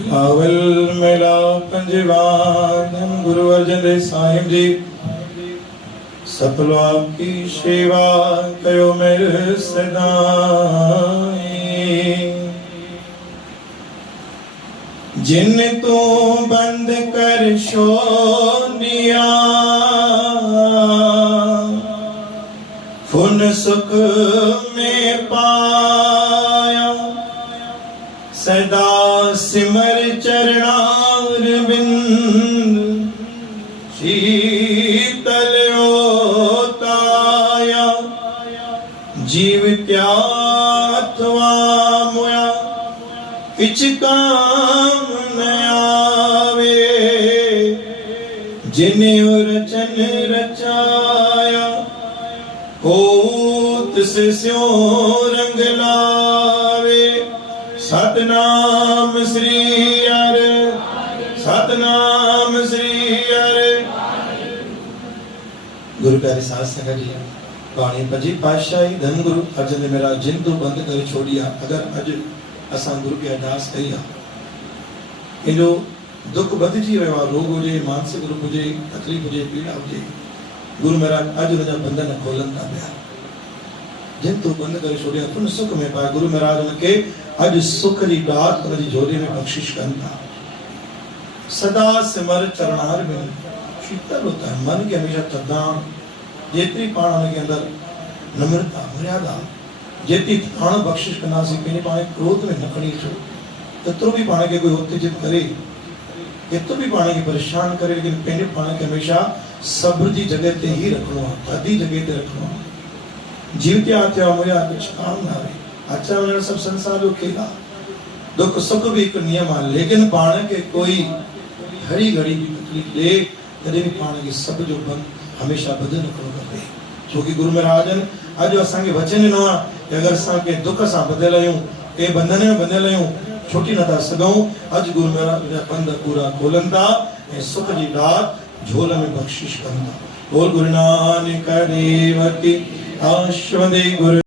बिलावल मेला पंजवान गुरु अर्जन देव साहिब जी सतलो आपकी सेवा कयो मेरे सदाई। जिन तू बंद कर छोड़िया फुन सुख में पाया सदा सिमर चरणार बिंद शीतल होताया जीव त्यात्वा मोया किच काम न आवे जिने रचन रचाया कोत से स्यो रंग लावे। सतनाम श्री हर सतनाम श्री हर। गुरु प्यारे साध संगत जी बाणी पंजी पातशाही धन गुरु अर्जन देव मेरा जिन तू बंद कर छोड़िया। अगर अज असां गुरु की अरदास कई आहे जो दुख बदजी वियो आहे रोग हुजे मानसिक रूप हुजे तकलीफ़ हुजे पीड़ा हुजे गुरु महाराज अज उनजा बंधन खोलन था पिया। जिन तू बंद करे छोड़िया तुम सुख में पाए गुरु महाराज उनके अज सुख की दात उनकी झोली में बख्शिश कन था। सदा सिमर चरणार में शीतल होता है मन के हमेशा तदान जेतरी पाण उनके अंदर नम्रता मर्यादा जेती पाण बख्शिश करना सी पेने पाण क्रोध में न खणी छो तत्रो भी पाण के कोई उत्तेजित करे एतो भी पाण के परेशान करे लेकिन पेने पाण के हमेशा सब्र की जगह ते ही रखनो आदि जगह ते रखनो जीवते आत्या मोया कुछ काम ना आवे। अच्छा मेरा सब संसार जो खेला दुख सुख भी एक नियम है लेकिन पाण के कोई घड़ी घड़ी भी तकलीफ ले तदे भी पाण के सब जो बंद हमेशा बदन रखनो करे क्योंकि गुरु महाराजन आज असा के वचन नो अगर असा के दुख सा बदल आयूं के बंधन में बंधल आयूं छुटी नथा सघूं अज गुरु महाराज बंद पूरा खोलन था ए सुख जी दात झोल में बख्शिश कंदा। बोल गुरु नानक देव की आश्वदे गुरु।